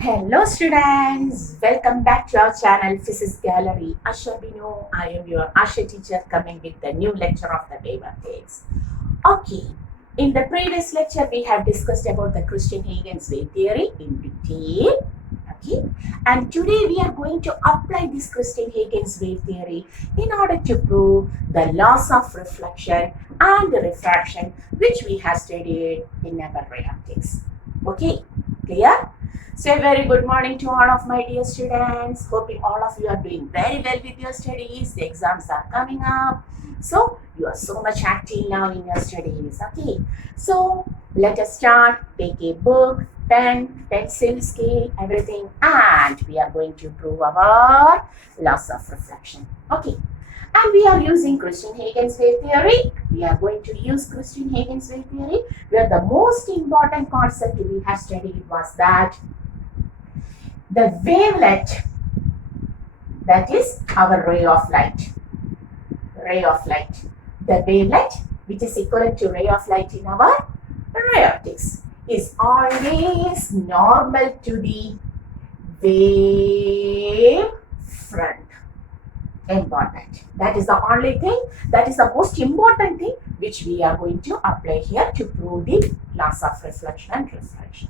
Hello students, welcome back to our channel Physics Gallery. Asha Bino, I am your Asha teacher coming with the new lecture of the day updates. Okay, in the previous lecture we have discussed about the Christian Huygens wave theory in detail. Okay, and today we are going to apply this Christian Huygens wave theory in order to prove the laws of reflection and refraction which we have studied in our ray optics. Okay, clear? So a very good morning to all of my dear students. Hoping all of you are doing very well with your studies. The exams are coming up. So you are so much active now in your studies. Okay. So let us start. Take a book, pen, pencil, scale, everything. And we are going to prove our laws of reflection. Okay. And we are using Christian Huygens wave theory. We are going to use Christian Huygens wave theory, where the most important concept we have studied was that the wavelet, that is our ray of light. The wavelet, which is equivalent to ray of light in our ray optics, is always normal to the wave front. Important. That is the only thing, that is the most important thing which we are going to apply here to prove the laws of reflection and refraction.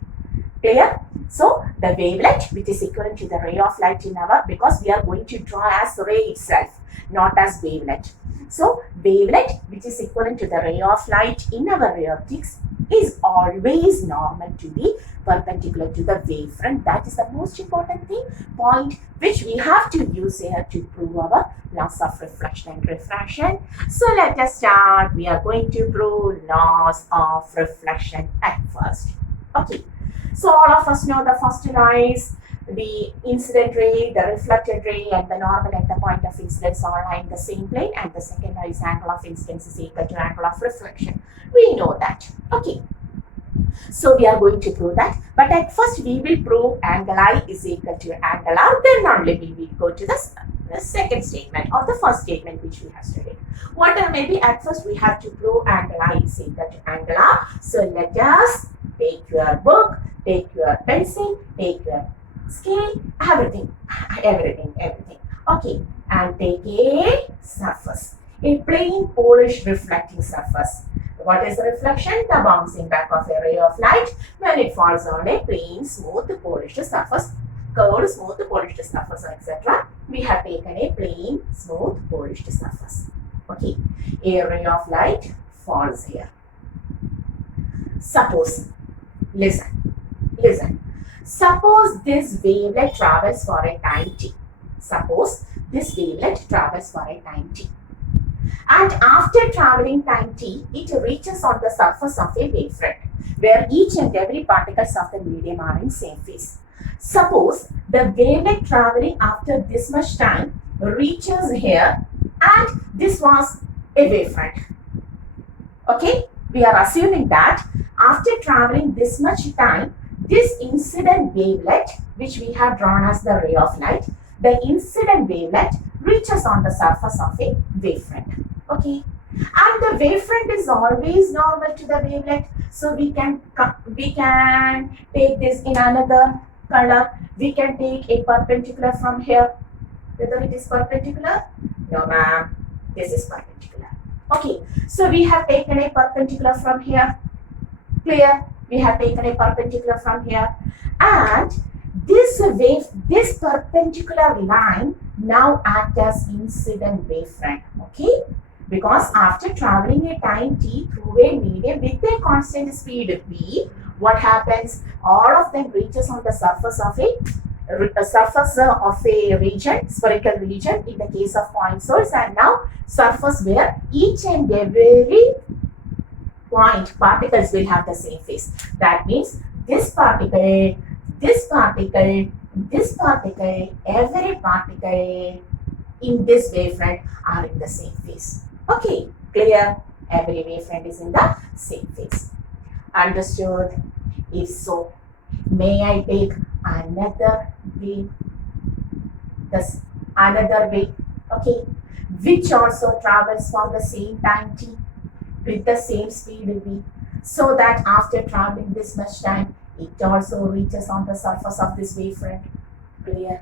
Clear? So the wavelet, which is equivalent to the ray of light in our, because we are going to draw as ray itself, not as wavelet. So wavelet, which is equivalent to the ray of light in our ray optics, is always normal to be perpendicular to the wavefront. That is the most important point which we have to use here to prove our laws of reflection and refraction. So let us start. We are going to prove laws of reflection at first. Okay. So all of us know the first law is the incident ray, the reflected ray, and the normal at the point of incidence all lie in the same plane, and the second law is angle of incidence is equal to angle of reflection. We know that. Okay. So we are going to prove that. But at first we will prove angle I is equal to angle R. Then only we will go to the second statement or the first statement which we have studied. Whatever may be, at first we have to prove angle I is equal to angle R. So let us take your book, take your pencil, take your scale, everything. Okay, and take a surface, a plain polished reflecting surface. What is the reflection? The bouncing back of a ray of light when it falls on a plain, smooth, polished surface, curved, smooth, polished surface, etc. We have taken a plain, smooth, polished surface. Okay, a ray of light falls here. Suppose, listen. Suppose this wavelet travels for a time t. And after traveling time t, it reaches on the surface of a wavefront, where each and every particles of the medium are in same phase. Suppose the wavelet traveling after this much time reaches here, and this was a wavefront. Okay, we are assuming that after traveling this much time, this incident wavelet, which we have drawn as the ray of light, the incident wavelet reaches on the surface of a wavefront. Okay, and the wavefront is always normal to the wavelet. So we can take this in another color. We can take a perpendicular from here. Whether it is perpendicular? No, ma'am. This is perpendicular. Okay, so we have taken a perpendicular from here. Clear? We have taken a perpendicular from here, and this perpendicular line now acts as incident wavefront. Okay, because after traveling a time t through a medium with a constant speed v, what happens? All of them reaches on the surface of a region, spherical region in the case of point source, and now surface where each and every point particles will have the same phase. That means this particle, every particle in this wavefront are in the same phase. Okay, clear? Every wavefront is in the same phase. Understood? If so, may I take another way? Okay, which also travels for the same time t with the same speed v, so that after traveling this much time, It also reaches on the surface of this wavefront. Clear?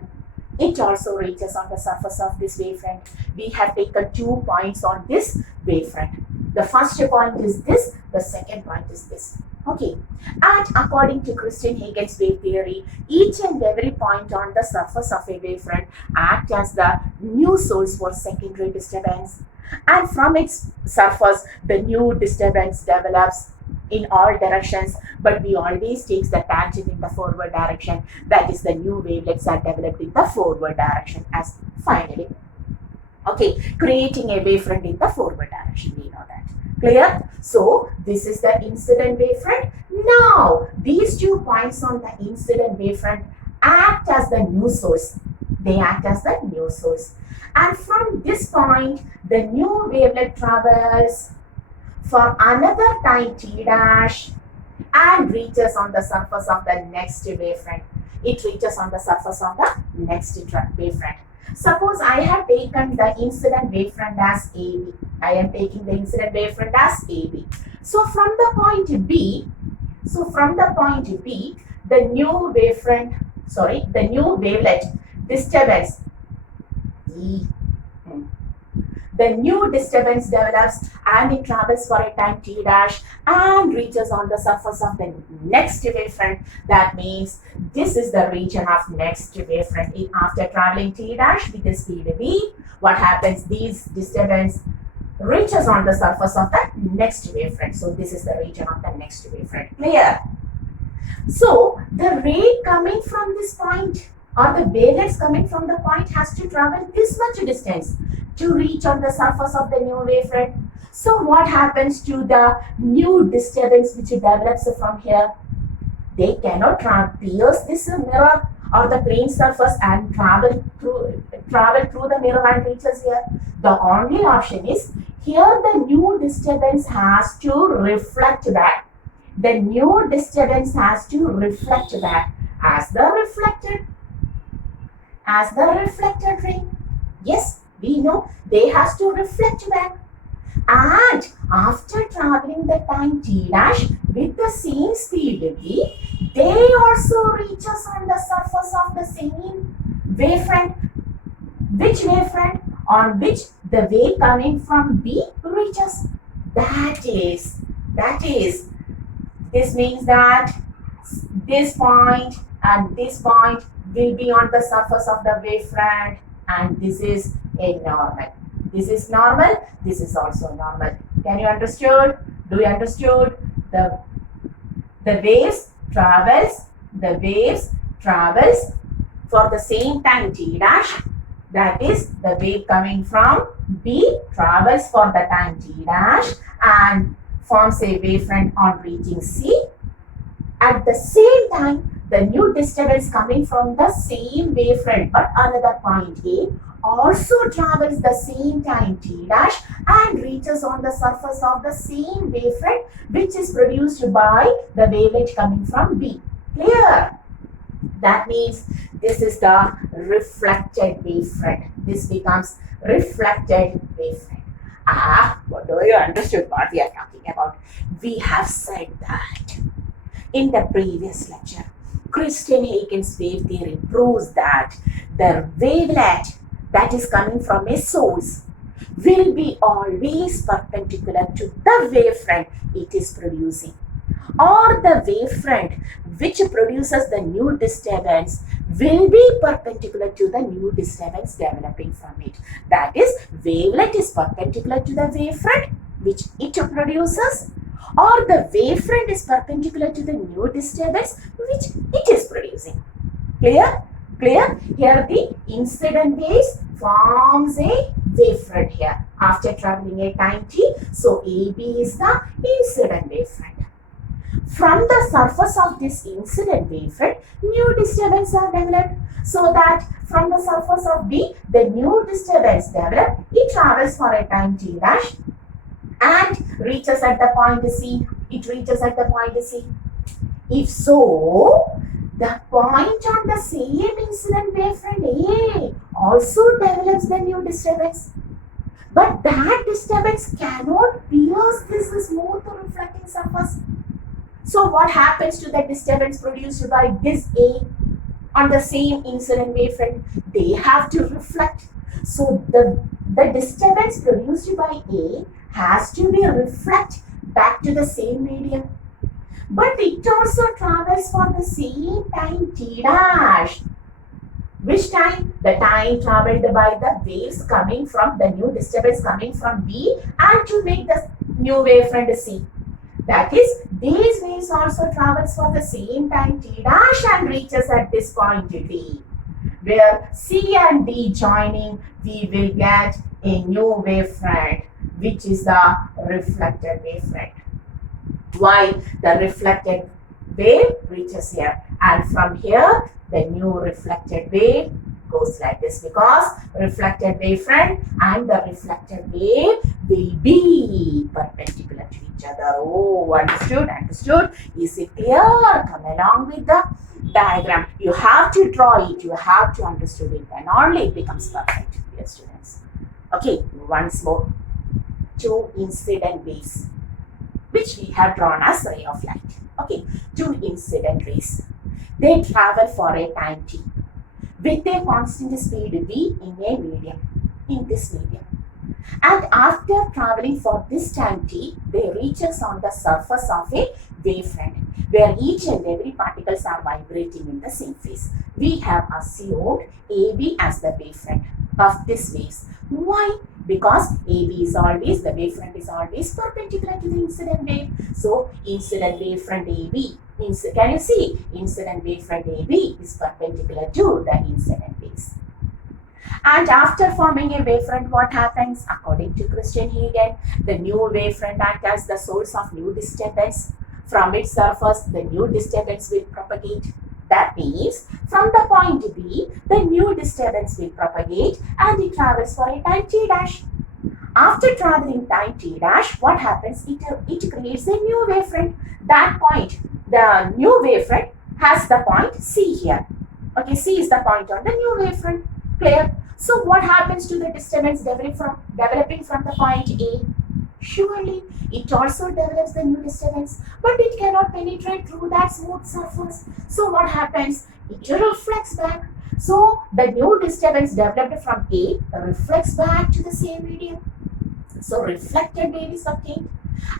It also reaches on the surface of this wavefront. We have taken 2 points on this wavefront. The first point is this, the second point is this. Okay, and according to Christian Huygens wave theory, each and every point on the surface of a wavefront acts as the new source for secondary disturbance, and from its surface the new disturbance develops in all directions, but we always take the tangent in the forward direction. That is, the new wavelets are developed in the forward direction as finally. Okay, creating a wavefront in the forward direction, we know that. Clear? So this is the incident wavefront. Now these 2 points on the incident wavefront act as the new source. They act as the new source, and from this point the new wavelet travels for another time t dash and reaches on the surface of the next wavefront. It reaches on the surface of the next wavefront. Suppose I have taken the incident wavefront as AB. I am taking the incident wavefront as AB. So from the point B, the new wavelet disturbance E. The new disturbance develops and it travels for a time t dash and reaches on the surface of the next wavefront. That means this is the region of next wavefront. After traveling t dash with the speed v, what happens? These disturbance reaches on the surface of the next wavefront. So this is the region of the next wavefront. Clear? So the ray coming from this point, or the wavelets coming from the point, has to travel this much distance to reach on the surface of the new wavefront. So what happens to the new disturbance which develops from here? They cannot pierce this mirror or the plane surface and travel through the mirror and reaches here. The only option is here the new disturbance has to reflect back. The new disturbance has to reflect back as the reflected ray. Yes, we know they has to reflect back, and after traveling the time t dash with the same speed v, they also reaches on the surface of the same wavefront. Which wavefront? On which the wave coming from B reaches. That is, this means that this point and this point will be on the surface of the wavefront, and this is a normal. This is normal, this is also normal. Can you understood? Do you understood? The waves travels for the same time t dash. That is, the wave coming from B travels for the time t dash and forms a wavefront on reaching C. At the same time, the new disturbance coming from the same wavefront but another point A also travels the same time t dash and reaches on the surface of the same wavefront which is produced by the wavelet coming from B. Clear? That means this is the reflected wavefront. This becomes reflected wavefront. What do you understood what we are talking about? We have said that in the previous lecture. Christian Huygens wave theory proves that the wavelet that is coming from a source will be always perpendicular to the wavefront it is producing, or the wavefront which produces the new disturbance will be perpendicular to the new disturbance developing from it. That is, wavelet is perpendicular to the wavefront which it produces, or the wavefront is perpendicular to the new disturbance which it is producing. Clear? Clear? Here the incident waves forms a wavefront here after traveling a time t. So AB is the incident wavefront. From the surface of this incident wavefront, new disturbances are developed, so that from the surface of B, the new disturbance developed, it travels for a time t dash and reaches at the point C. It reaches at the point C. If so, the point on the same incident wavefront A also develops the new disturbance. But that disturbance cannot pierce this smooth reflecting surface. So what happens to the disturbance produced by this A on the same incident wavefront? They have to reflect. So the disturbance produced by A has to be reflect back to the same medium. But it also travels for the same time t dash. Which time? The time traveled by the waves coming from the new disturbance coming from B and to make the new wavefront C. That is, these waves also travels for the same time t dash and reaches at this point D. Where C and D joining, we will get a new wavefront, which is the reflected wavefront. Why? The reflected wave reaches here, and from here the new reflected wave goes like this, because reflected wavefront and the reflected wave will be perpendicular to each other. Oh, understood? Understood? Is it clear? Come along with the diagram. You have to draw it. You have to understand it, and only it becomes perfect, dear students. Okay, once more. Two incident waves, which we have drawn as ray of light. Okay, two incident rays. They travel for a time t with a constant speed v in a medium, in this medium. And after traveling for this time t, they reaches on the surface of a wavefront, where each and every particles are vibrating in the same phase. We have assumed AB as the wavefront of this waves. Why? Because AB is always, the wavefront is always perpendicular to the incident wave. So, incident wavefront AB, can you see? Incident wavefront AB is perpendicular to the incident waves. And after forming a wavefront, what happens? According to Christian Huygens, the new wavefront acts as the source of new disturbance. From its surface, the new disturbance will propagate. That means, from the point B, the new disturbance will propagate and it travels for a time t dash. After traveling time t dash, what happens? It creates a new wavefront. That point, the new wavefront has the point C here. Okay, C is the point on the new wavefront. Clear? So what happens to the disturbance developing from the point A? Surely, it also develops the new disturbance, but it cannot penetrate through that smooth surface. So what happens? It reflects back. So the new disturbance developed from A reflects back to the same medium. So reflected wave is obtained.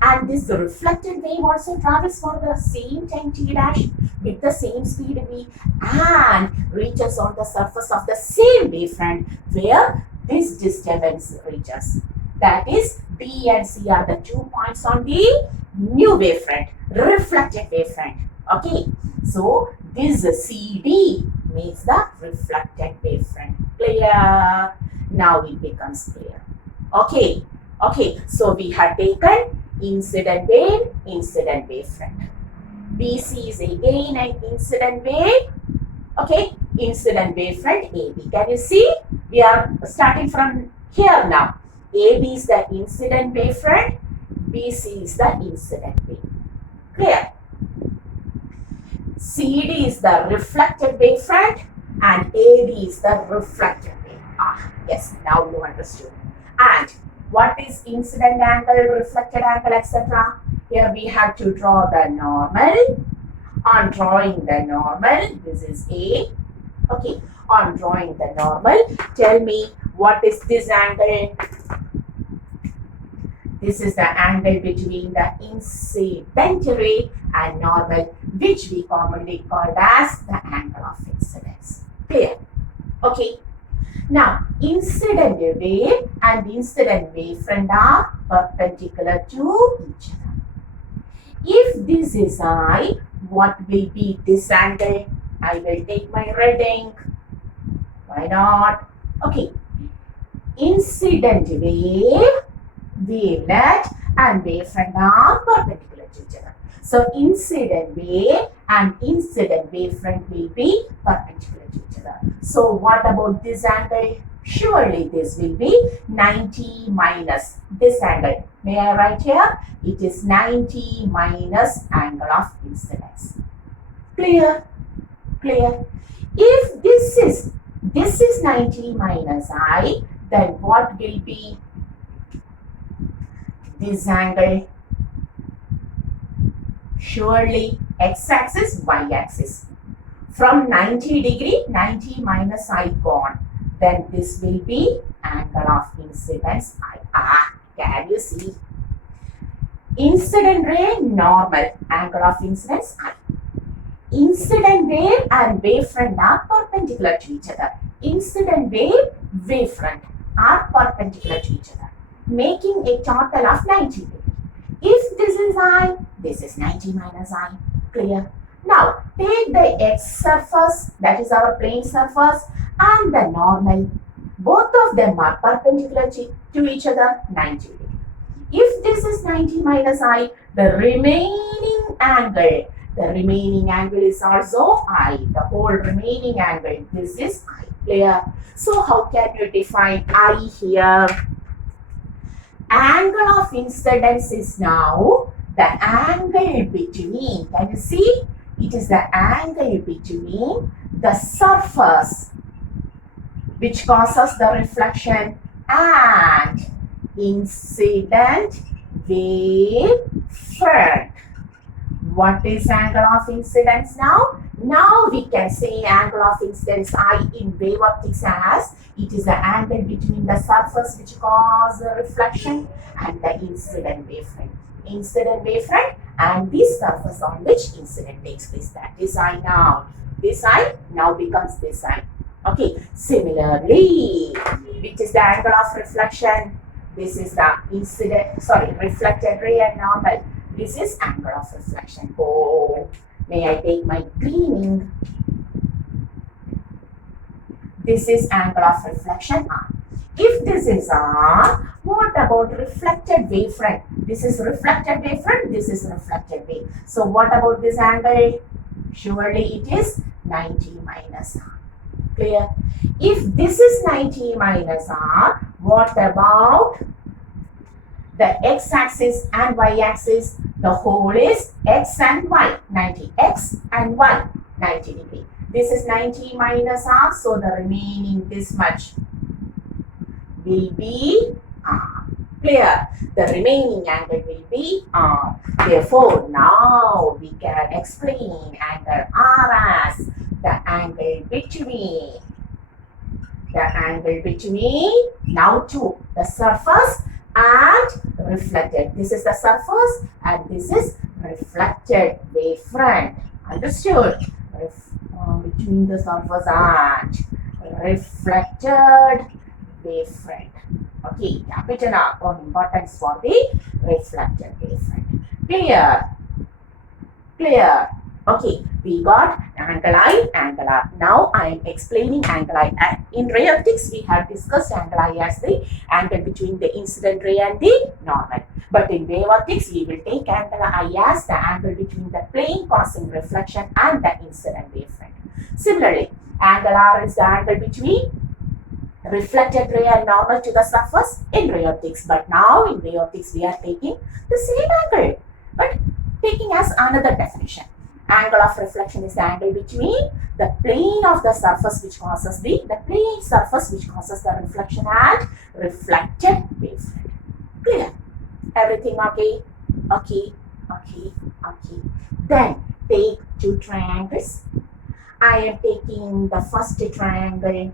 And this reflected wave also travels for the same time t dash with the same speed v and reaches on the surface of the same wavefront where this disturbance reaches. That is, B and C are the 2 points on the new wavefront, reflected wavefront. Okay, so this CD makes the reflected wavefront. Clear? Now it becomes clear. Okay, so we have taken incident wavefront. BC is again an incident wave. Okay, incident wavefront AB. Can you see? We are starting from here now. AB is the incident wavefront, BC is the incident wave. Clear? CD is the reflected wavefront and AD is the reflected wave. Yes, now you understood. And what is incident angle, reflected angle, etc.? Here we have to draw the normal. On drawing the normal, this is A. Okay, on drawing the normal, tell me what is this angle? This is the angle between the incident ray and normal, which we commonly call as the angle of incidence. Clear? Okay. Now, incident wave and incident wavefront are perpendicular to each other. If this is I, what will be this angle? I will take my red ink. Why not? Okay. Incident wave, wavelet and wavefront are perpendicular to each other. So, incident wave and incident wavefront will be perpendicular to each other. So, what about this angle? Surely this will be 90 minus this angle. May I write here? It is 90 minus angle of incidence. Clear? Clear? If this is 90 minus I, then what will be this angle? Surely x-axis, y-axis. From 90 degree, 90 minus I gone. Then this will be angle of incidence I. Can you see? Incident ray, normal, angle of incidence I. Incident wave and wavefront are perpendicular to each other. Incident wave, wavefront are perpendicular to each other, making a total of 90 degree. If this is I, this is 90 minus I. Clear? Now, take the x surface, that is our plane surface, and the normal. Both of them are perpendicular to each other, 90 degree. If this is 90 minus I, the remaining angle is also I. The whole remaining angle, this is I. Clear? So, how can you define I here? Angle of incidence is now the angle between, can you see? It is the angle between the surface which causes the reflection and incident wavefront. What is angle of incidence now? Now we can say angle of incidence I in wave optics as it is the angle between the surface which causes the reflection and the incident wavefront. Incident wavefront and this surface on which incident takes place. That is I now. This I now becomes this I. Okay. Similarly, which is the angle of reflection? This is the reflected ray and normal. This is angle of reflection. Oh, may I take my greening? This is angle of reflection R. If this is R, what about reflected wavefront? This is reflected wavefront, this is reflected wave. So what about this angle? Surely it is 90 minus R. Clear? If this is 90 minus R, what about the x-axis and y-axis? The whole is x and y, 90. X and y, 90 degree. This is 90 minus R, so the remaining this much will be R. Clear? The remaining angle will be R. Therefore, now we can explain angle R as the angle between now to the surface and reflected. This is the surface and this is reflected wavefront. Understood? Between the surface and reflected wavefront. Okay, capital R on importance for the reflected wavefront. Clear? Clear? Okay, we got angle I, angle R. Now I am explaining angle I. In ray optics, we have discussed angle I as the angle between the incident ray and the normal. But in wave optics, we will take angle I as the angle between the plane causing reflection and the incident wavefront. Similarly, angle R is the angle between reflected ray and normal to the surface in ray optics. But now in ray optics, we are taking the same angle, but taking as another definition. Angle of reflection is the angle between the plane of the surface which causes the plane surface which causes the reflection and reflected wavefront. Clear? Everything okay? Okay. Then take two triangles. I am taking the first triangle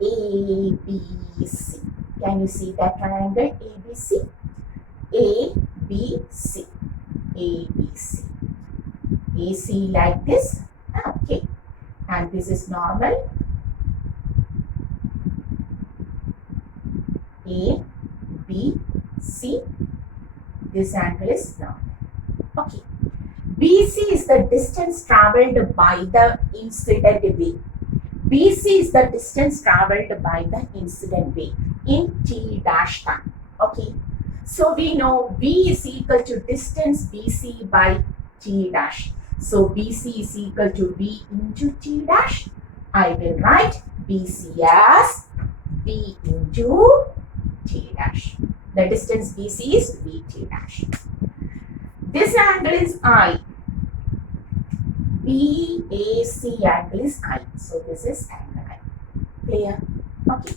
ABC. Can you see that triangle ABC? ABC. AC like this. Okay. And this is normal. A, B, C. This angle is normal. Okay. BC is the distance travelled by the incident wave. BC is the distance travelled by the incident wave in t dash time. Okay. So we know B is equal to distance BC by t dash. So BC is equal to B into t dash. I will write BC as B into t dash. The distance BC is BT dash. This angle is I. BAC angle is I. So this is angle I. Clear? Okay.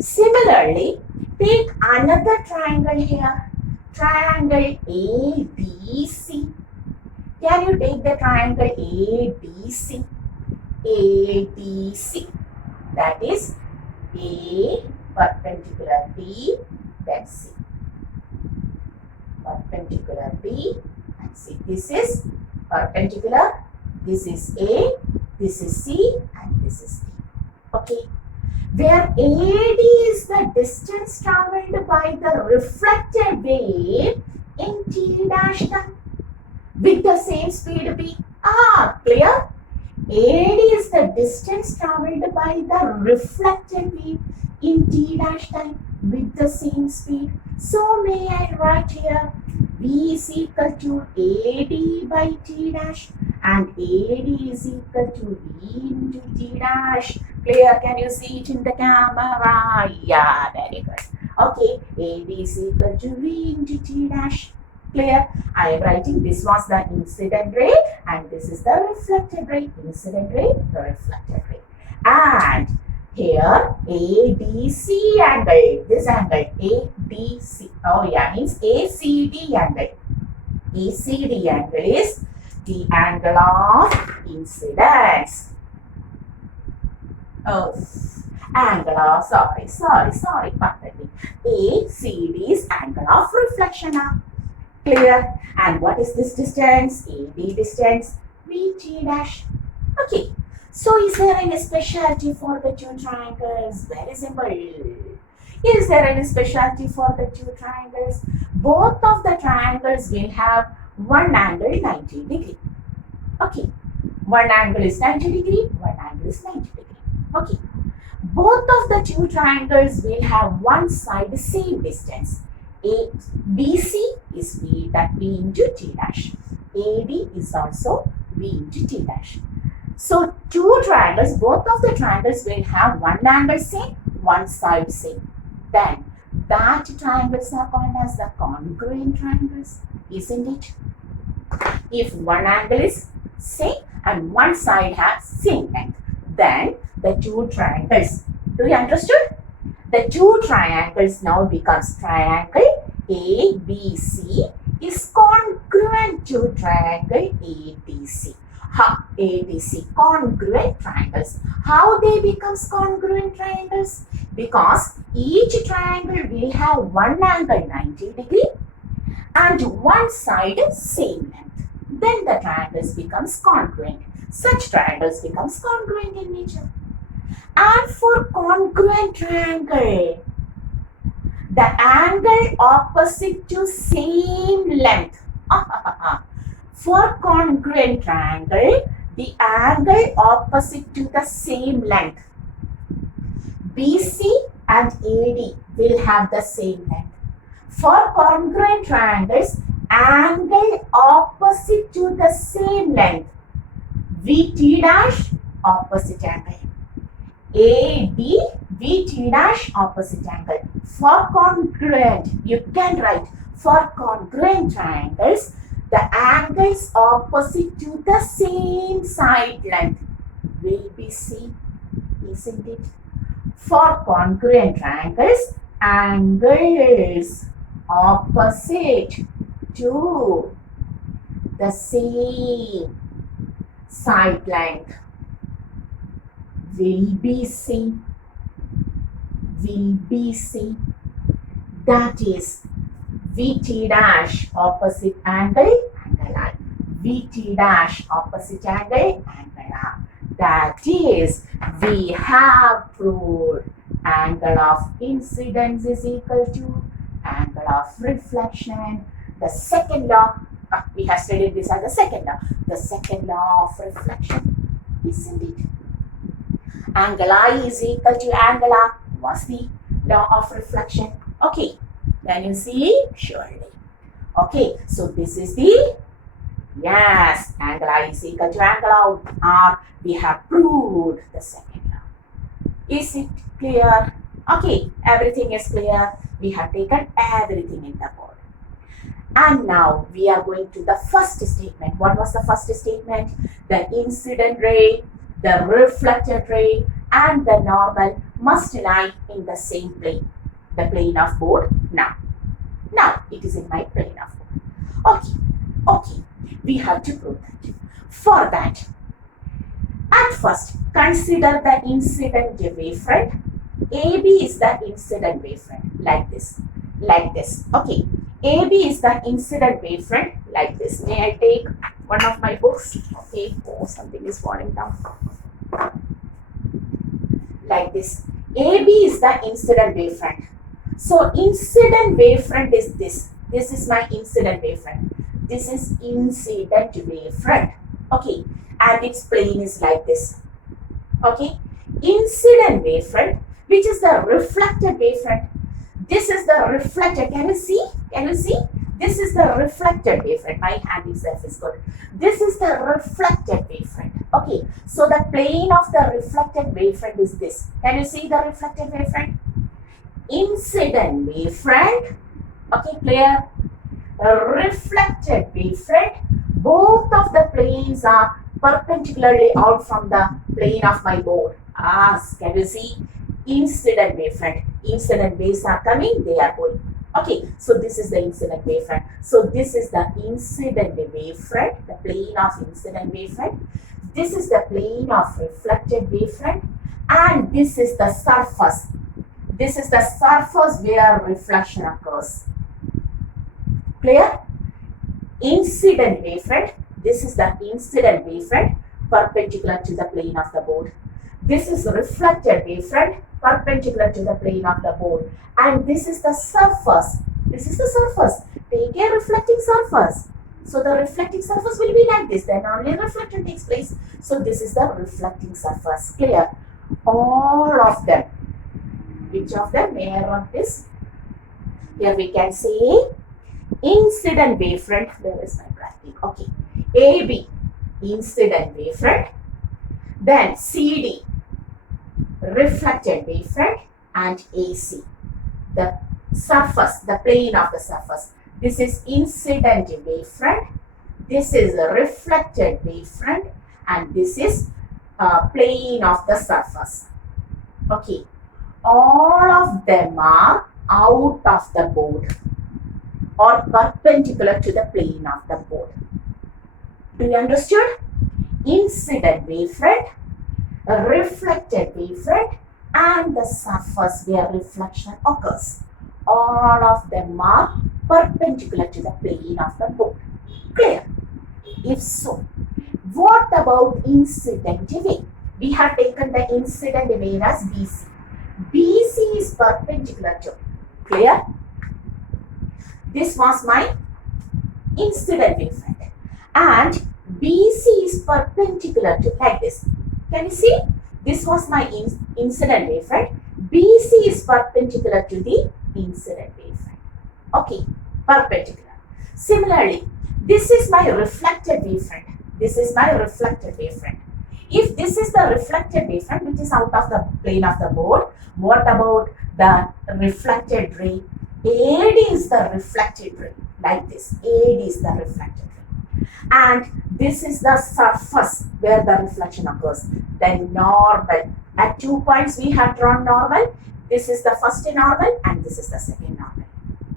Similarly, take another triangle here. Triangle ABC. Can you take the triangle ADC? ADC. That is A perpendicular D, then C. Perpendicular D and C. This is perpendicular. This is A, this is C, and this is D. Okay. Where AD is the distance traveled by the reflected wave in T dash time with the same speed B. Clear? AD is the distance traveled by the reflected wave in T dash time with the same speed. So may I write here V is equal to AD by T dash and AD is equal to V into T dash. Clear? Can you see it in the camera? Yeah, very good. Okay, AD is equal to V into T dash. Clear? I am writing this was the incident ray and this is the reflected ray. Incident ray, reflected ray. And here ADC angle, this angle ADC, oh yeah, means ACD angle. ACD angle is the angle of incidence. Oh, angle of, sorry, pardon me. ACD is angle of reflection. Clear? And what is this distance? AD distance, VT dash. Okay. So is there any specialty for the two triangles? Very simple. Is there any specialty for the two triangles? Both of the triangles will have one angle 90 degree. Okay. One angle is 90 degree, one angle is 90 degree. Okay. Both of the two triangles will have one side the same distance. BC is V into T dash. AD is also V into T dash. So two triangles, both of the triangles will have one angle same, one side same. Then that triangles are called as the congruent triangles, isn't it? If one angle is same and one side has same length, then the two triangles, do you understood? The two triangles now becomes triangle ABC is congruent to triangle ADC. ADC, congruent triangles. How they becomes congruent triangles? Because each triangle will have one angle 90 degree and one side same length. Then the triangles becomes congruent. Such triangles becomes congruent in nature. And for congruent triangle, the angle opposite to same length. For congruent triangle, the angle opposite to the same length. BC and AD will have the same length. For congruent triangles, angle opposite to the same length. VT dash opposite angle. AD, VT dash opposite angle. For congruent, you can write for congruent triangles, the angles opposite to the same side length will be same, isn't it? For congruent triangles, angles opposite to the same side length will be same. That is VT dash opposite angle, angle R. VT dash opposite angle, angle R. That is, we have proved angle of incidence is equal to angle of reflection. The second law, we have studied this as the second law. The second law of reflection, isn't it? Angle I is equal to angle R was the law of reflection. Okay, can you see? Surely. Okay, so this is the, yes, angle I is equal to angle R. We have proved the second law. Is it clear? Okay, everything is clear. We have taken everything in the board. And now we are going to the first statement. What was the first statement? The incident ray, the reflected ray, and the normal must lie in the same plane. The plane of board now. Now it is in my plane of board. Okay. Okay, we have to prove that. For that, at first, consider the incident wavefront. AB is the incident wavefront, like this, like this. Okay, AB is the incident wavefront, like this. May I take one of my books? Okay, oh, something is falling down. Like this. AB is the incident wavefront. So, incident wavefront is this. This is my incident wavefront. This is incident wavefront. Okay, and its plane is like this. Okay, incident wavefront, which is the reflected wavefront. This is the reflected. Can you see? Can you see? This is the reflected wavefront. My hand itself is good. This is the reflected wavefront. Okay, so the plane of the reflected wavefront is this. Can you see the reflected wavefront? Incident wavefront. Okay, clear? Reflected wavefront. Both of the planes are perpendicularly out from the plane of my board. Can you see? Incident wavefront. Incident waves are coming, they are going. Okay, so this is the incident wavefront. So this is the incident wavefront, the plane of incident wavefront. This is the plane of reflected wavefront, and this is the surface. This is the surface where reflection occurs. Clear? Incident wavefront. This is the incident wavefront perpendicular to the plane of the board. This is reflected wavefront perpendicular to the plane of the board. And this is the surface. This is the surface. Take a reflecting surface. So the reflecting surface will be like this. Then only reflection takes place. So this is the reflecting surface. Clear? All of them. Which of them? May I write this? Here we can say incident wavefront. There is my bracket. Okay. AB, incident wavefront. Then CD, reflected wavefront, and AC, the surface, the plane of the surface. This is incident wavefront. This is a reflected wavefront, and this is plane of the surface. Okay, all of them are out of the board or perpendicular to the plane of the board. Do you understood? Incident wavefront, reflected wavefront, and the surface where reflection occurs. All of them are perpendicular to the plane of the board. Clear? If so, what about incident wave? We have taken the incident wave as BC. BC is perpendicular to. Clear? This was my incident wavefront. And BC is perpendicular to, like this. Can you see? This was my incident wavefront. BC is perpendicular to the incident wavefront. Okay, perpendicular. Similarly, this is my reflected wavefront. This is my reflected wavefront. If this is the reflected wavefront, which is out of the plane of the board, what about the reflected ray? AD is the reflected ray, like this. AD is the reflected ray. And this is the surface where the reflection occurs. Then normal. At 2 points we have drawn normal. This is the first normal and this is the second normal.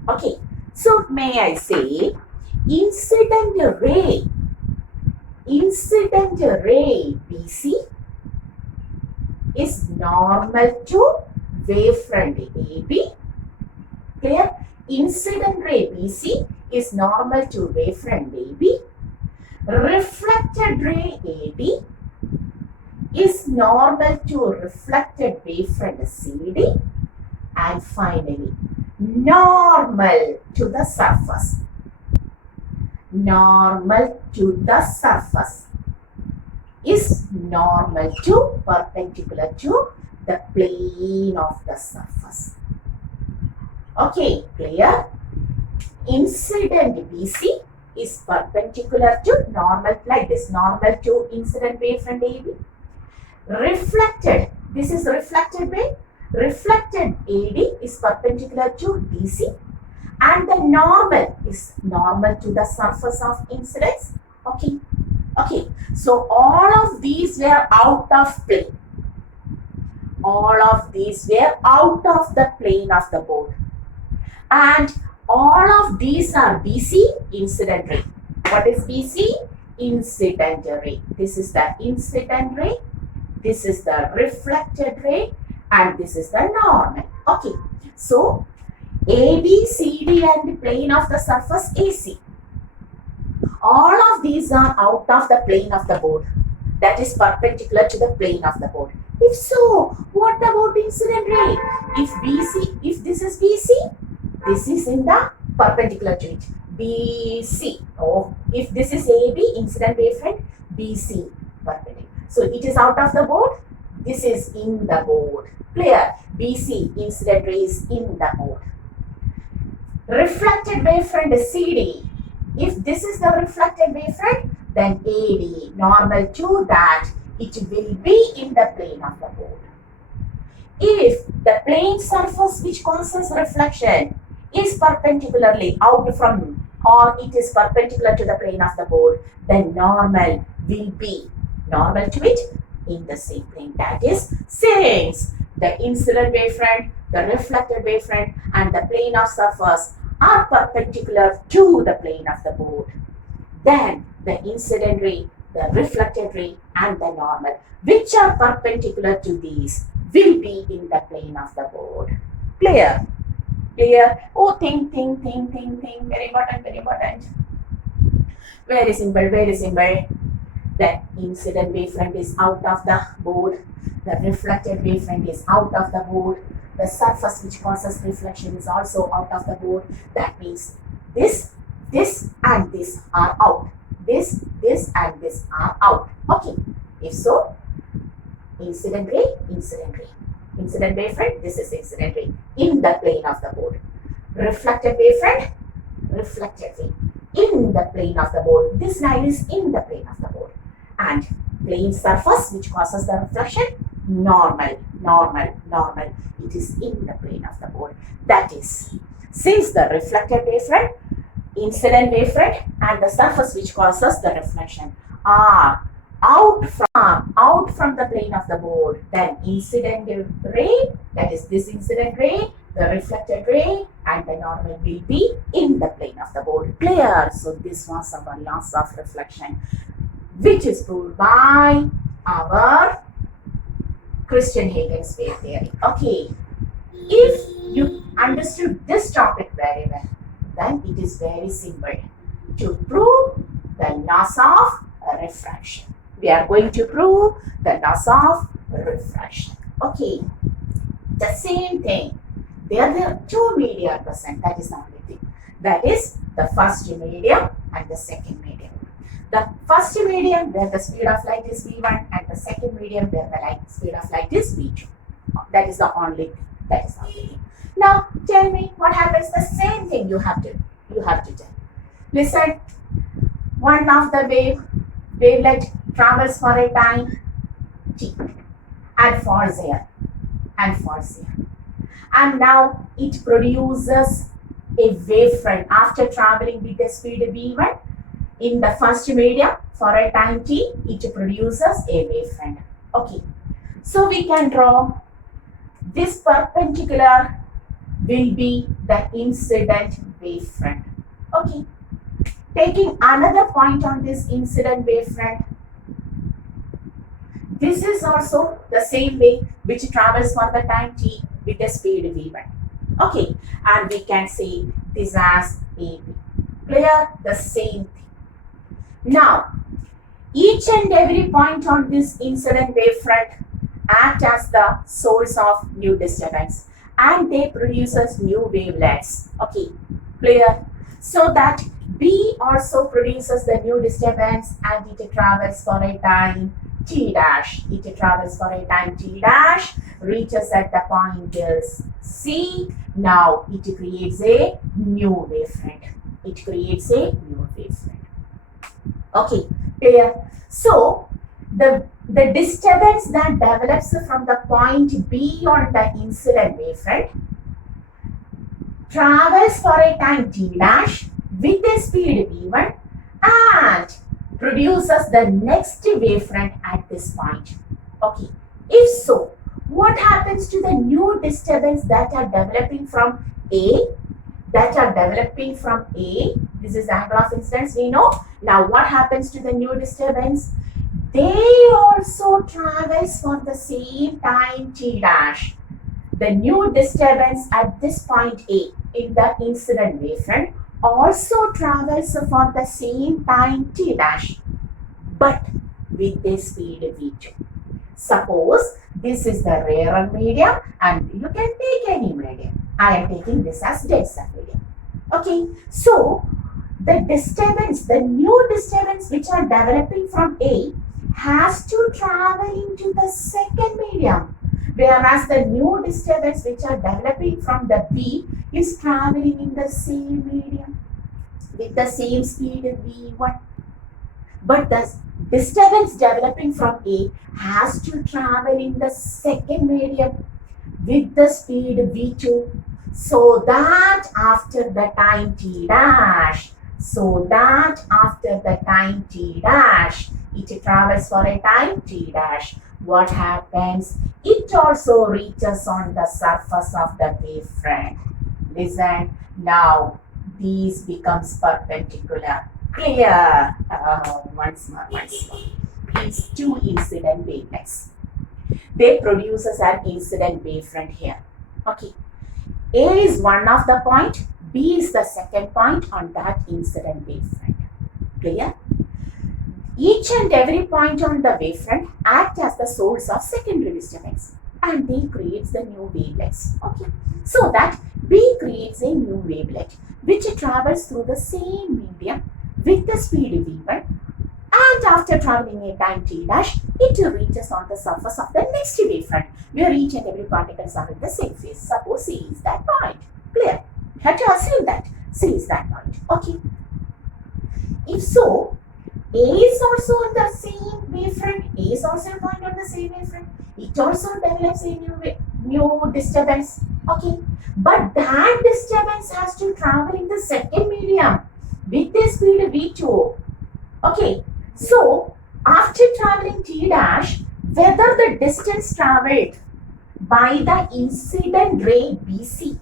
Okay. So may I say incident ray BC is normal to wavefront AB. Clear? Incident ray BC is normal to wavefront AB. Reflected ray AB is normal to reflected wavefront CD. And finally, normal to the surface. Normal to the surface is normal to perpendicular to the plane of the surface. Okay, clear? Incident BC is perpendicular to normal, like this, normal to incident wavefront AB. Reflected, this is reflected wave. Reflected AD is perpendicular to DC. And the normal is normal to the surface of incidence. Okay. Okay. So all of these were out of plane. All of these were out of the plane of the board. And all of these are BC incident ray. What is BC? Incident ray. This is the incident ray. This is the reflected ray. And this is the normal. Okay. So, AB, CD and plane of the surface AC. All of these are out of the plane of the board. That is perpendicular to the plane of the board. If so, what about incident ray? If this is BC, this is in the perpendicular to it. BC. Oh, if this is AB, incident wavefront, BC, perpendicular. So it is out of the board. This is in the board. Clear? BC, incident ray is in the board. Reflected wavefront is CD. If this is the reflected wavefront, then AD, normal to that, it will be in the plane of the board. If the plane surface which causes reflection is perpendicularly out from, or it is perpendicular to the plane of the board, then normal will be normal to it in the same plane. That is, since the incident wavefront, the reflected wavefront and the plane of surface are perpendicular to the plane of the board, then the incident ray, the reflected ray and the normal, which are perpendicular to these, will be in the plane of the board. Clear? Clear? Oh, think. Very important, very important. Very simple, very simple. The incident wavefront is out of the board. The reflected wavefront is out of the board. The surface which causes reflection is also out of the board. That means this and this are out. This and this are out. Okay. If so, incident ray, incident ray. Incident wavefront, this is incident ray in the plane of the board. Reflected wavefront, reflected ray in the plane of the board. This line is in the plane of the board. And plane surface which causes the reflection, normal. It is in the plane of the board. That is, since the reflected wavefront, incident wavefront and the surface which causes the reflection are out from the plane of the board, then incident ray, that is this incident ray, the reflected ray and the normal will be in the plane of the board. Clear? So this was our laws of reflection, which is proved by our Christian Huygens wave theory. Okay, if you understood this topic very well, then it is very simple to prove the laws of refraction. We are going to prove the laws of refraction. Okay, the same thing. There are two media present. That is the only thing. That is the first medium and the second medium. The first medium where the speed of light is v1 and the second medium where the speed of light is v2. That is the only thing. That is the only thing. Now tell me what happens. The same thing you have to tell. Listen, one of the wavelet travels for a time t and falls here and now it produces a wavefront after traveling with the speed v1 in the first medium for a time t. It produces a wavefront. Okay, so we can draw this perpendicular will be the incident wavefront. Okay, taking another point on this incident wavefront, this is also the same way which travels for the time t with the speed v1. Okay, and we can say this as AB. Clear? The same thing. Now, each and every point on this incident wavefront act as the source of new disturbance and they produces new wavelets. Okay, clear? So that B also produces the new disturbance and it travels for a time t dash. It travels for a time t dash, reaches at the point C. Now it creates a new wavefront. It creates a new wavefront. Okay, clear? So the disturbance that develops from the point B on the incident wavefront travels for a time t dash with a speed v1 and produces the next wavefront at this point. Okay, if so, what happens to the new disturbance that are developing from A that are developing from A. This is angle of incidence, we know. Now what happens to the new disturbance? They also travels for the same time t dash. The new disturbance at this point A in the incident wavefront also travels for the same time t dash, but with a speed v2. Suppose this is the rarer medium and you can take any medium. I am taking this as denser medium. Okay, so the disturbance, the new disturbance which are developing from A has to travel into the second medium, whereas the new disturbance which are developing from the B is traveling in the same medium with the same speed v1. But the disturbance developing from A has to travel in the second medium with the speed v2, so that after the time t dash, it travels for a time t dash. What happens? It also reaches on the surface of the wavefront. Listen, now these becomes perpendicular. Clear? Once more. These two incident wavelets. They produces an incident wavefront here. Okay. A is one of the point, B is the second point on that incident wavefront. Clear? Each and every point on the wavefront act as the source of secondary disturbance and they creates the new wavelets. Okay. So that B creates a new wavelet which travels through the same medium with the speed v1, and after traveling a time t dash, it reaches on the surface of the next wavefront where each and every particles are in the same phase. Suppose C is that point. Clear? You have to assume that C is that point. Okay. If so, A is also on the same wavefront. A is also a point on the same wavefront. It also develops a new disturbance. Okay. But that disturbance has to travel in the second medium with the speed v2. Okay, so after traveling t dash, whether the distance traveled by the incident ray BC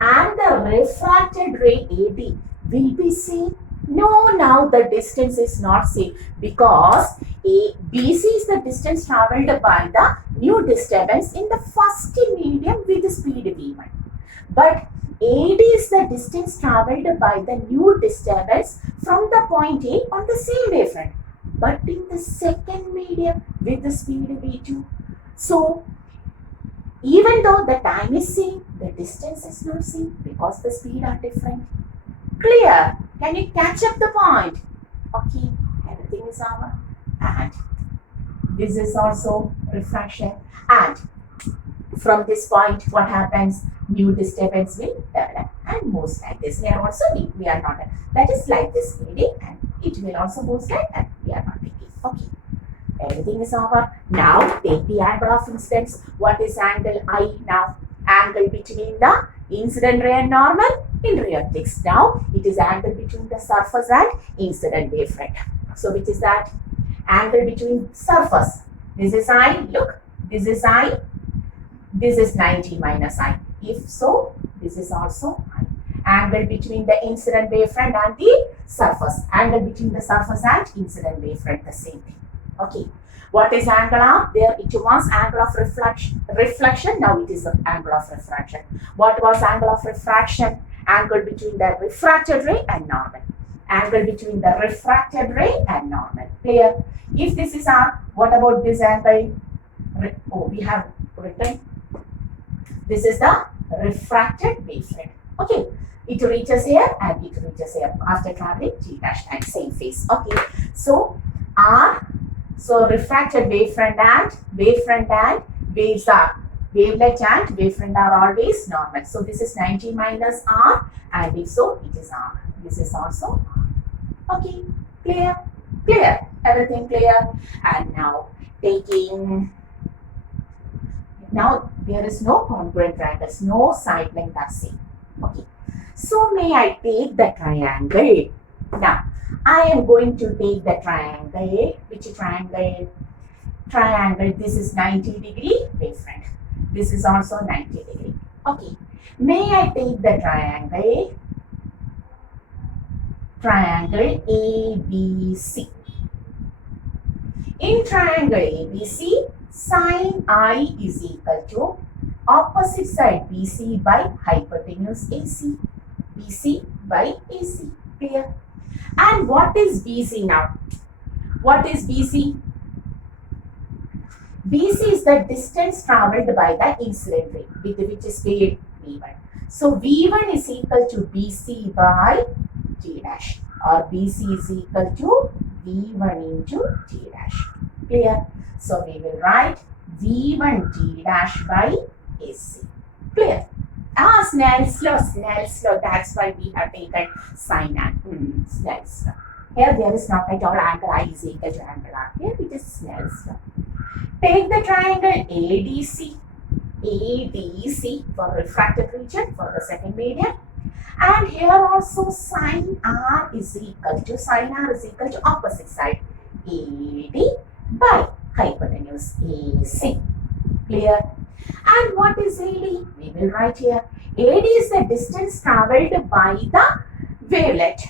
and the refracted ray AD will be same. No, now the distance is not same because BC is the distance traveled by the new disturbance in the first medium with the speed v1. But AD is the distance traveled by the new disturbance from the point A on the same wavefront, but in the second medium with the speed v2. So, even though the time is same, the distance is not same because the speed are different. Clear? Can you catch up the point? Okay, everything is over. And this is also refraction. And from this point, what happens? New disturbance will develop and moves like this. Here also we are not, that is like this lady, and it will also move like that. We are not taking. Okay. Everything is over. Now take the angle of incidence. What is angle I now? Angle between the incident ray and normal in ray optics. Now it is angle between the surface and incident wavefront. So which is that? Angle between surface. This is I. Look, this is I. This is 90 minus I. If so, this is also I. Angle between the incident wavefront and the surface. Angle between the surface and incident wavefront, the same thing. Okay. What is angle of? There it was angle of reflection. Now it is the angle of refraction. What was angle of refraction? Angle between the refracted ray and normal. Angle between the refracted ray and normal. Clear? If this is R, what about this angle? Oh, we have written. This is the refracted wavefront. Okay. It reaches here and it reaches here after traveling t dash time, same phase. Okay. So R. So refracted wavefront and waves are wavelet and wavefront are always normal. So this is 90 minus R, and if so, it is R. This is also R. Okay, clear? Clear? Everything clear? And now now there is no congruent triangles, no side length are same. Okay. So may I take the triangle? Now I am going to take the triangle. Which triangle? Triangle. This is 90-degree wavefront. This is also 90 degree. Okay. May I take the triangle? triangle ABC. In triangle ABC, sin I is equal to opposite side BC by hypotenuse AC. BC by AC. Clear? And what is BC now? What is BC? BC is the distance travelled by the incident ray, with which is speed V1. So V1 is equal to BC by T dash, or BC is equal to V1 into T dash. Clear? So we will write V1 T dash by AC. Clear? Snell's law. That's why we have taken sin and Snell's law. Here there is not at all angle I is equal to angle R. Here it is Snell's law. Take the triangle ADC for refracted region for the second medium. And here also sin R is equal to opposite side AD by hypotenuse AC. Clear? And what is AD? We will write here. AD is the distance travelled by the wavelet.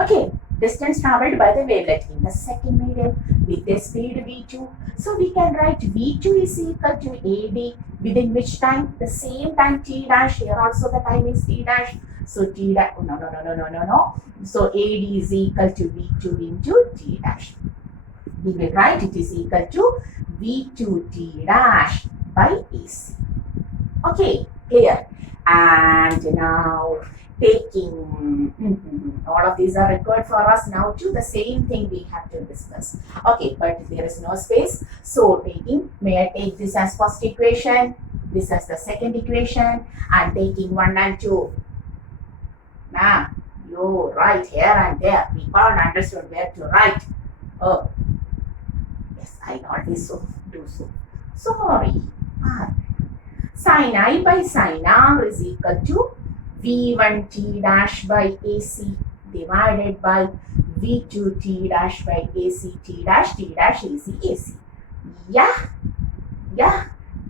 Okay, distance travelled by the wavelet in the second medium with a speed V2. So we can write V2 is equal to AD within which time? The same time T dash. Here also the time is T dash. So T dash, no. So AD is equal to V2 into T dash. We will write it is equal to V2 T dash by AC. Okay, clear? And now taking all of these are required for us now to the same thing we have to discuss. Okay, but there is no space. So may I take this as first equation, this as the second equation, and taking 1 and 2. Now, you write here and there. We can't understand where to write. Oh, yes, I always do so. Sorry. Sin I by sin R is equal to V1 T dash by AC divided by V2 T dash by AC T dash AC AC. Yeah.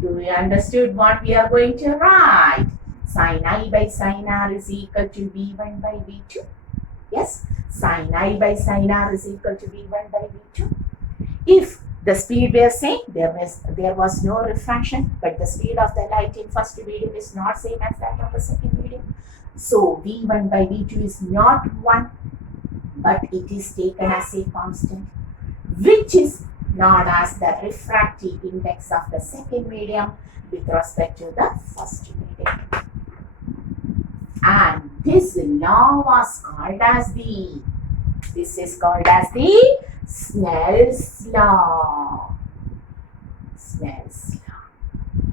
Do you understood what we are going to write? Sin I by sin R is equal to V1 by V2. Yes, sin I by sin R is equal to V1 by V2. If the speed we are saying there was no refraction, but the speed of the light in first medium is not same as that of the second medium. So V1 by V2 is not 1, but it is taken as a constant, which is known as the refractive index of the second medium with respect to the first medium. And this law was called as the Snell's law.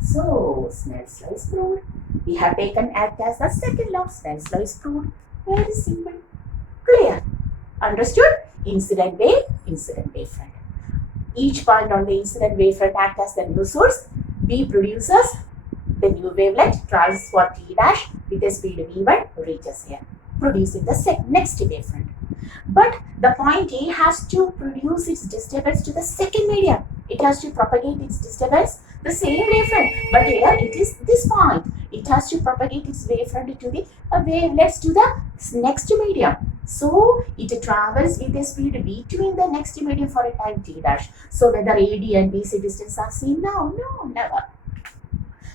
So Snell's law is proved. We have taken it as the second law. Snell's law is proved. Very simple. Clear? Understood? Incident wavefront. Each point on the incident wavefront acts as the new source. B produces the new wavelet, travels for T dash with a speed V1, reaches here, producing the next wavefront. But the point A has to produce its disturbance to the second medium. It has to propagate its disturbance the same wavefront. But here it is this point. It has to propagate its wavefront to the wavelets to the next medium. So it travels with a speed V2 in the next medium for a time T dash. So whether AD and BC distance are seen? No, never.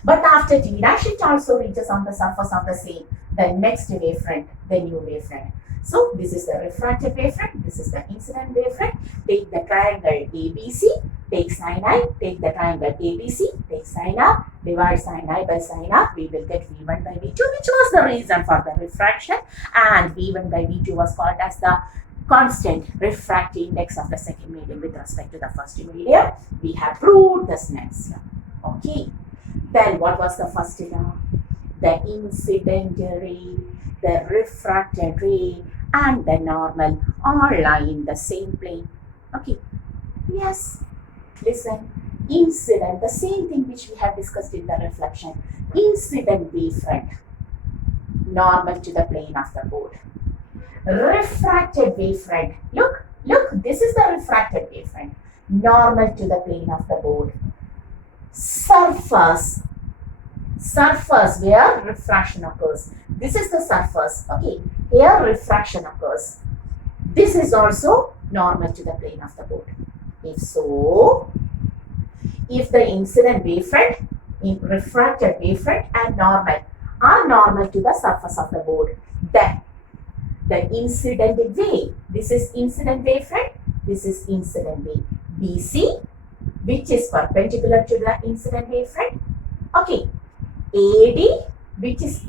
But after T dash, it also reaches on the surface of the same, the next wavefront, the new wavefront. So this is the refracted wavefront, this is the incident wavefront. Take the triangle ABC, take sin I, take the triangle ABC, take sin R, divide sin I by sin R, we will get V1 by V2, which was the reason for the refraction, and V1 by V2 was called as the constant refractive index of the second medium with respect to the first medium. We have proved the Snell's law. Okay. Then what was the first law? The incident ray, the refracted ray, and the normal all lie in the same plane. Okay. Yes. Listen. Incident, the same thing which we have discussed in the reflection. Incident wavefront, normal to the plane of the board. Refracted wavefront. Look, this is the refracted wavefront, normal to the plane of the board. Surface where refraction occurs. This is the surface. Okay, here refraction occurs. this is also normal to the plane of the board. If so, if the incident wavefront, refracted wavefront and normal are normal to the surface of the board, then the incident wave, this is incident wavefront, this is incident wave BC, which is perpendicular to the incident wavefront. Okay, AD, which is,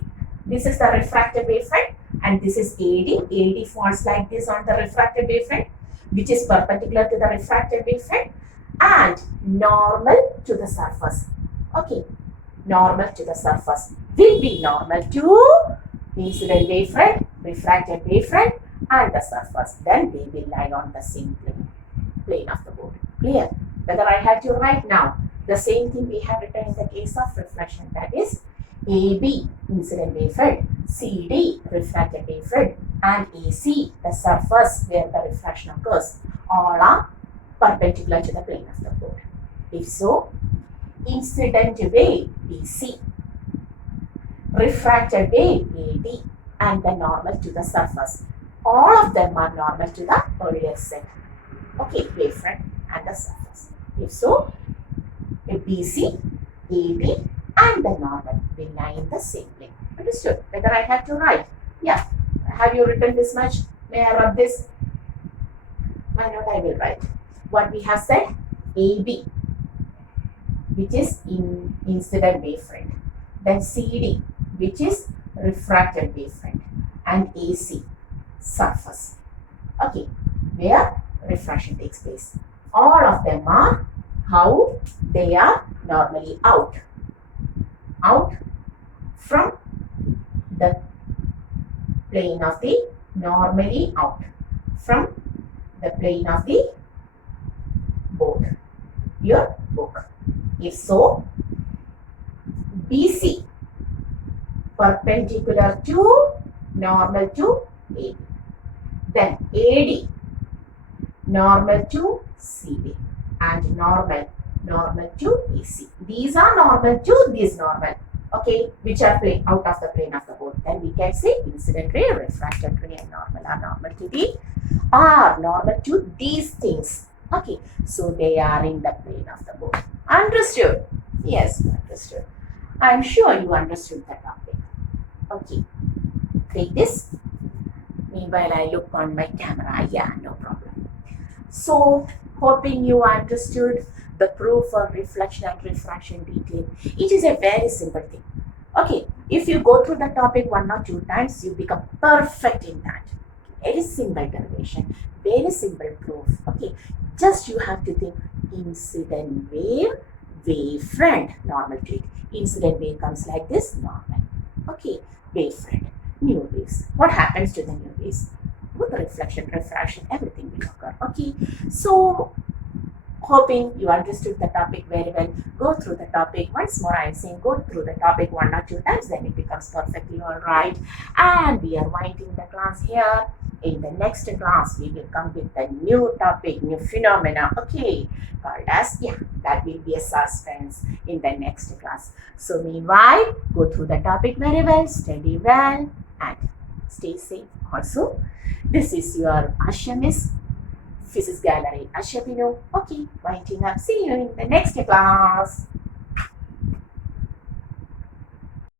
this is the refracted wavefront, and this is AD. AD falls like this on the refracted wavefront, which is perpendicular to the refracted wavefront, and normal to the surface. Okay, normal to the surface will be normal to incident wavefront, refracted wavefront, and the surface. Then they will lie on the same plane of the board. Clear? Whether I have to write now, the same thing we have written in the case of reflection, that is AB, incident wavefront, CD, refracted wavefront, and AC, the surface where the refraction occurs, all are perpendicular to the plane of the board. If so, incident wave BC, refracted wave AD, and the normal to the surface, all of them are normal to the earlier set. Okay, wavefront and the surface. If so, BC, AD, and the normal will lie in the same plane. Understood? Whether I have to write? Yeah. Have you written this much? May I rub this? Why not? I will write. What we have said, AB, which is incident wavefront. Then CD, which is refracted wavefront. And AC, surface. Okay, where refraction takes place. All of them are how they are normally out from the plane of the, normally out from the plane of the board, your book. If so, BC, perpendicular to, normal to AB. Then AD, normal to CD, and normal to AC. These are normal to this normal, okay, which are out of the plane of the board. Then we can say incident ray, refracted ray, and normal are normal to these things. Okay, so they are in the plane of the board. Understood? Yes, understood. I am sure you understood the topic. Okay, take this. Meanwhile, I look on my camera. Yeah, no problem. So, hoping you understood the proof of reflection and refraction detail. It is a very simple thing. Okay, if you go through the topic 1 or 2 times, you become perfect in that. Very simple derivation, very simple proof. Okay, just you have to think incident wave, wavefront, normal to it. Incident wave comes like this, normal. Okay, wavefront, new waves. What happens to the new waves? Both reflection, refraction, everything will occur. Okay, so hoping you understood the topic very well. Go through the topic. Once more I am saying go through the topic 1 or 2 times, then it becomes perfectly alright. And we are winding the class here. In the next class, we will come with a new topic, new phenomena, okay, called as, yeah, that will be a suspense in the next class. So meanwhile, go through the topic very well, study well, and stay safe also. This is your Asha Miss, Physics Gallery, Asha Pino. Okay, winding up. See you in the next class.